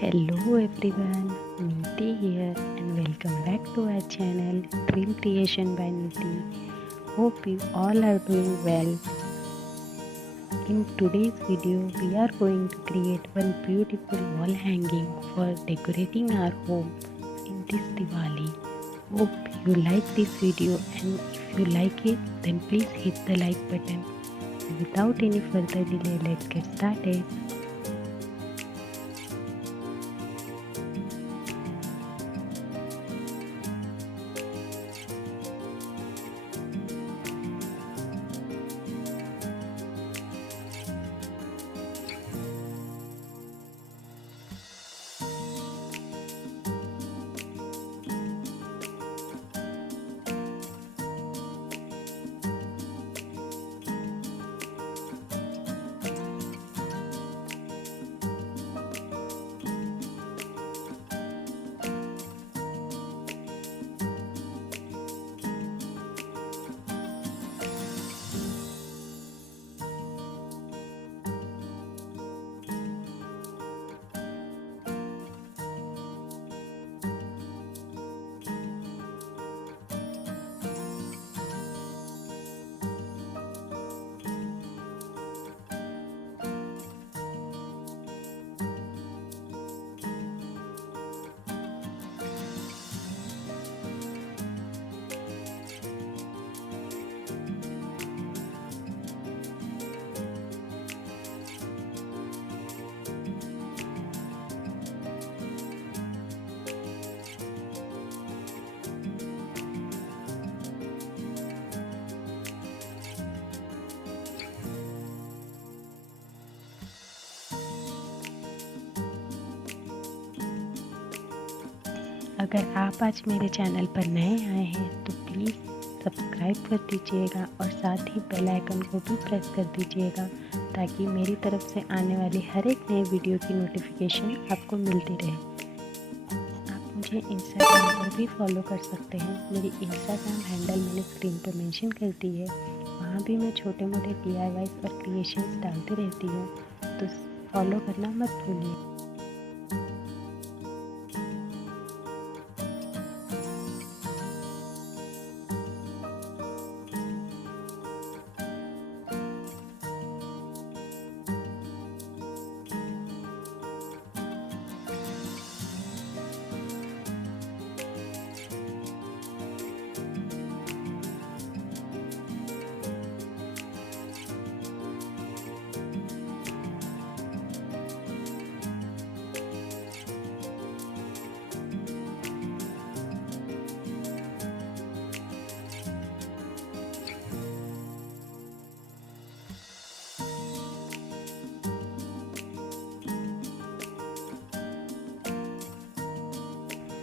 Hello everyone, Niti here and welcome back to our channel Creation by Niti. Hope you all are doing well. In today's video, we are going to create one beautiful wall hanging for decorating our home in this Diwali. Hope you like this video, and if you like it, then please hit the like button. Without any further delay, let's get started. अगर आप आज मेरे channel पर नए आए हैं तो please subscribe कर दीजिएगा और साथ ही बेल आइकन को भी प्रेस कर दीजिएगा ताकि मेरी तरफ से आने वाली हर एक नए वीडियो की नोटिफिकेशन आपको मिलती रहे। आप मुझे इंस्टाग्राम पर भी फॉलो कर सकते हैं। मेरी इंस्टाग्राम हैंडल मैंने स्क्रीन पर मेंशन कर दी है। वहाँ भी मैं छोटे मोटे DIYs और क्रिएशंस डालती रहती हूँ, तो फॉलो करना मत भूलिए।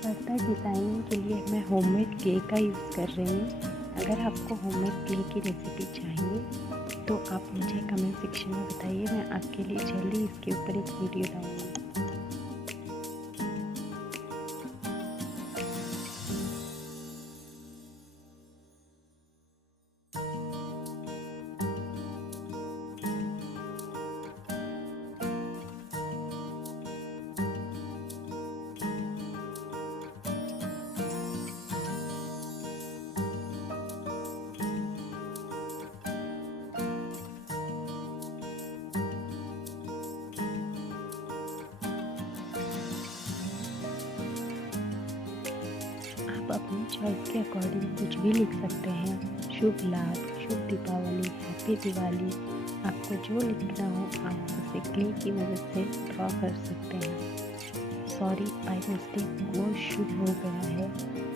फर्दर डिज़ाइनिंग के लिए मैं होममेड क्ले का यूज़ कर रही हूँ। अगर आपको होममेड क्ले की रेसिपी चाहिए तो आप मुझे कमेंट सेक्शन में बताइए, मैं आपके लिए जल्दी इसके ऊपर एक वीडियो डालूँगी। आप अपनी चॉइस के अकॉर्डिंग कुछ भी लिख सकते हैं। शुभ लाभ, शुभ दीपावली, हैप्पी दिवाली, आपको जो लिखना हो आप उसे क्ले की मदद से ड्रॉ कर सकते हैं। सॉरी, बाय मिस्टेक वो शुभ हो गया है,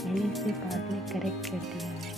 मैंने इसे बाद में करेक्ट कर दिया है।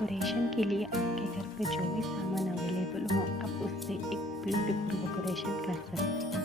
डेकोरेशन के लिए आपके घर पे जो भी सामान अवेलेबल हो, आप उससे एक ब्यूटीफुल डेकोरेशन कर सकते हैं।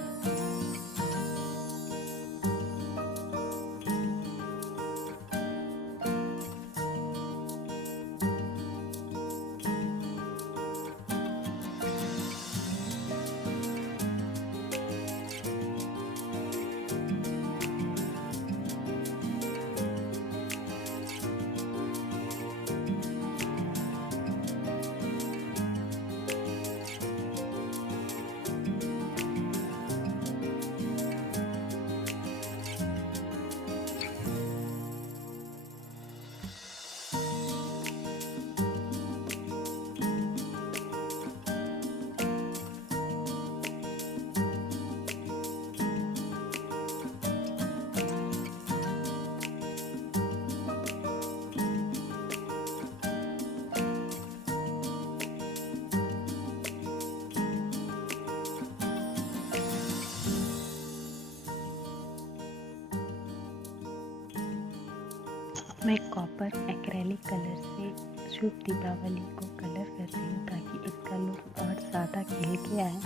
मैं कॉपर एक्रेलिक कलर से शुभ दीपावली को कलर करती हूँ ताकि इसका लुक और ज़्यादा खिल के आए।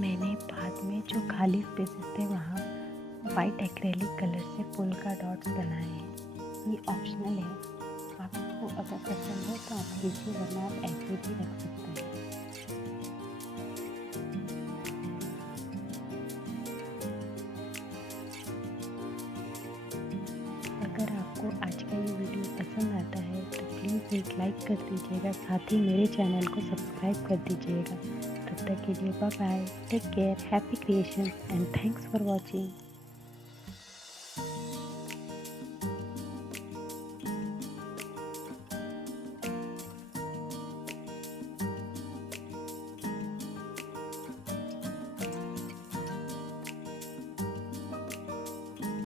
मैंने बाद में जो खाली स्पेसेस थे वहाँ वाइट एक्रेलिक कलर से पोल्का डॉट्स बनाए हैं। ये ऑप्शनल है, आपको अगर पसंद है तो आप लीजिए, वरना आप ऐसे भी रख सकते हैं। अगर आपको आज का ये वीडियो पसंद आता है तो प्लीज़ एक लाइक कर दीजिएगा, साथ ही मेरे चैनल को सब्सक्राइब कर दीजिएगा। तब तक के लिए bye bye, take care, happy creations and thanks for watching.